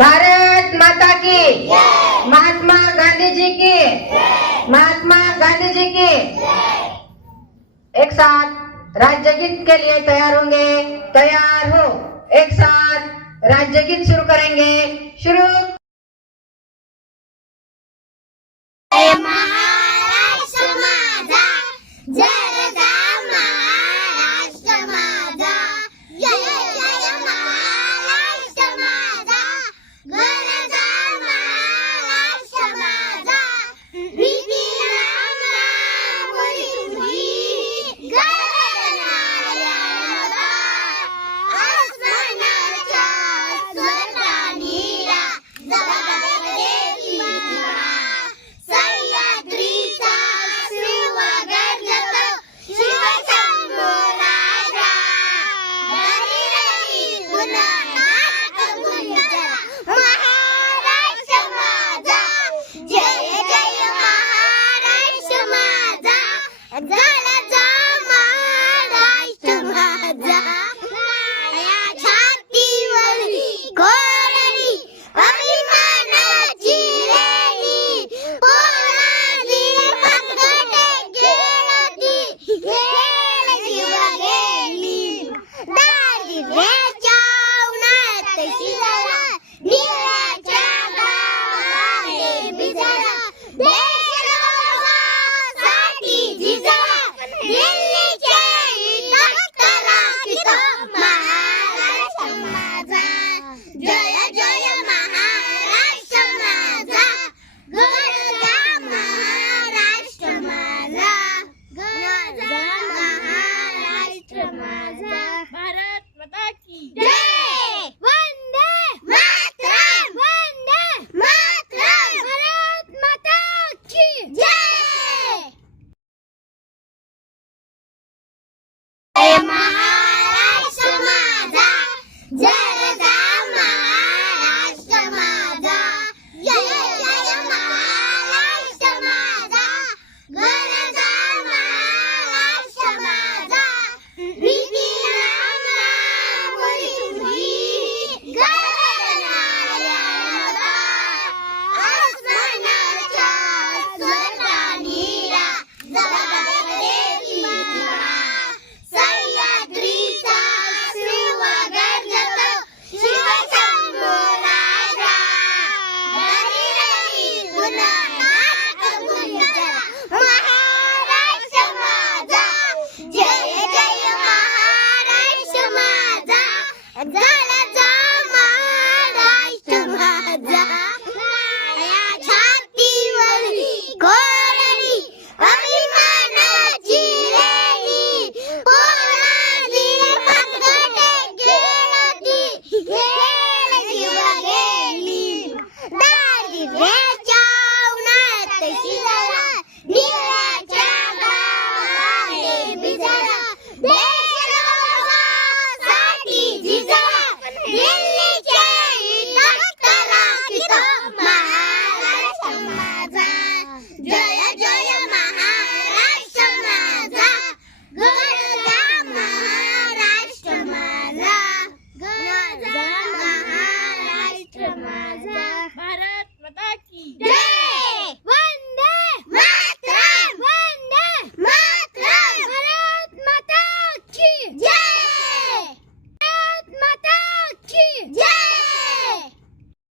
भारत माता की। महात्मा गांधी जी की महात्मा गांधी जी की। एक साथ राज्य गीत के लिए तैयार होंगे। तैयार हो। एक साथ राज्य गीत शुरू करेंगे। शुरू।